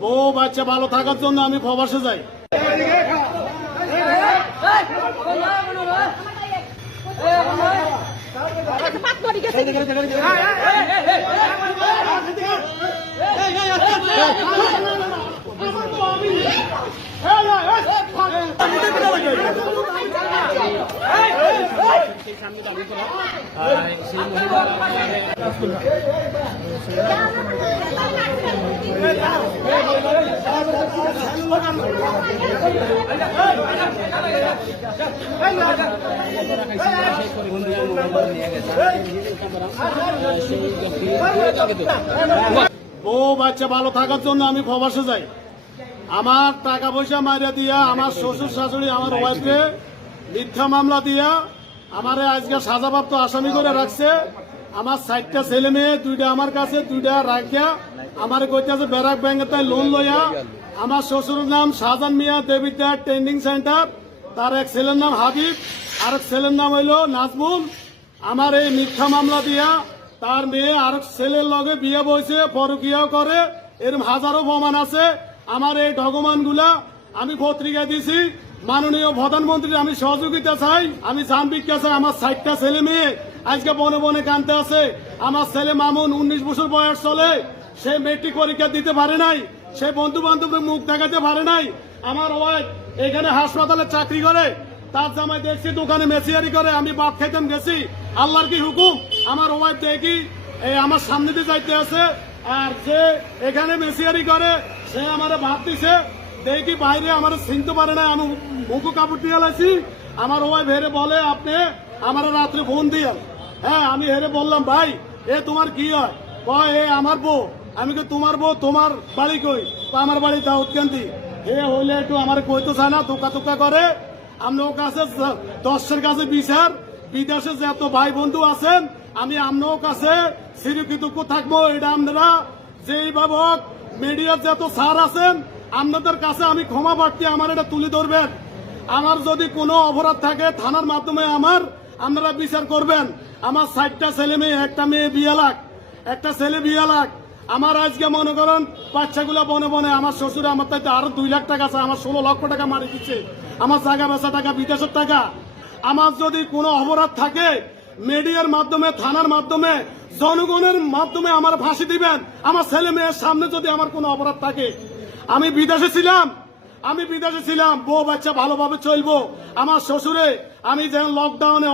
বউ বাচ্চা ভালো থাকার জন্য আমি প্রবাসে যাই। বউ বাচ্চা ভালো থাকার জন্য আমি প্রবাসে যাই। আমার টাকা পয়সা মারিয়া দিয়া, আমার শ্বশুর শাশুড়ি আমার ওয়াইফকে মিথ্যা মামলা দিয়া আমারে আজকে সাজাপ্রাপ্ত আসামি করে রাখছে। আমার 60টা ছেলে মেয়ে, 2টা আমার কাছে, 2টা রাখিয়া আমার কইতেছে ব্যারাক ব্যাংকে তাই লোন লইয়া। আমার শ্বশুরের নাম শাহজাহান মিয়া, দেবিদ্যা ট্রেনিং সেন্টার, তার এক ছেলের নাম হাবিব, আর এক ছেলের নাম হইল নাজমুল। আমার এই মিথ্যা মামলা দিয়া তার মেয়ে আরেক ছেলের লগে বিয়ে বইছে, পরকিয়াও করে, এরকম হাজারো প্রমাণ আছে। আমার এই ডকুমেন্টগুলা আমি পত্রিকায় দিছি। মাননীয় প্রধানমন্ত্রীর আমি সহযোগিতা চাই, আমি জান ভিক্ষা চাই। আমার 60টা ছেলে মেয়ে আজকে বনে বনে কানতে আছে। আমার ছেলে মামুন 19 বছর বয়স চলে, সে মেট্রিক পরীক্ষা দিতে পারে নাই, সে বন্ধু বান্ধবের মুখ দেখাতে পারে নাই। আমার ওয়াইফ এখানে হাসপাতালে চাকরি করে, তার জামাই দেখছি দোকানে মেসিয়ারি করে, আমি বাপ খাইতাম গেছি। আল্লাহর কি হুকুম, আমার ওয়াইফ দেখি এই আমার সামনে দিয়ে যাইতে আছে, আর সে এখানে মেসিয়ারি করে, সে আমার ভাত দিছে দেখি বাইরে আমার চিনতে পারে না। আমি মুখো কাপড় দিয়ে লাইছি। আমার ওয়াইফ হেরে বলে আপনি আমার রাত্রে ফোন দিয়ে। হ্যাঁ, আমি হেরে বললাম ভাই এ তোমার কি হয়? কয় এ আমার বউ। আমি কি তোমার বউ, তোমার বাড়ি কই? আমার বাড়ি দাউদকান্দি। এ হইলে একটু আমার কইতে চায় না, ধোকা ধোকা করে। আপনার কাছে 10-এর কাছে বিচার, বিদেশে যত ভাই বন্ধু আছেন আমি আপনার কাছে চিরকৃতজ্ঞ থাকবো। এটা আপনারা যেইভাবে মিডিয়ার যত স্যার আছেন আপনাদের কাছে আমি ক্ষমা প্রার্থী, আমার এটা তুলে ধরবেন। আমার যদি কোনো অপরাধ থাকে থানার মাধ্যমে আপনারা বিচার করবেন। আমার 60টা ছেলে মেয়ে, একটা মেয়ে 2 লাখ, একটা ছেলে 2 লাখ। আমার আজকে মনে করেন বাচ্চাগুলা বনে বনে, আমার শ্বশুর আমার তাইতে আরো 2 লাখ টাকা আছে, আমার 16 লক্ষ টাকা মারি দিচ্ছে, আমার জায়গা বেচা টাকা, বিদেশের টাকা। আমার যদি কোনো অপরাধ থাকে মিডিয়ার মাধ্যমে, থানার মাধ্যমে, জনগণের মাধ্যমে আমার ফাঁসি দিবেন। আমার ছেলে মেয়ের সামনে যদি আমার কোনো অপরাধ থাকে, আমি বিদেশে ছিলাম, বউ বাচ্চা ভালোভাবে চলবো। আমার শ্বশুরে আমি যেন লকডাউনে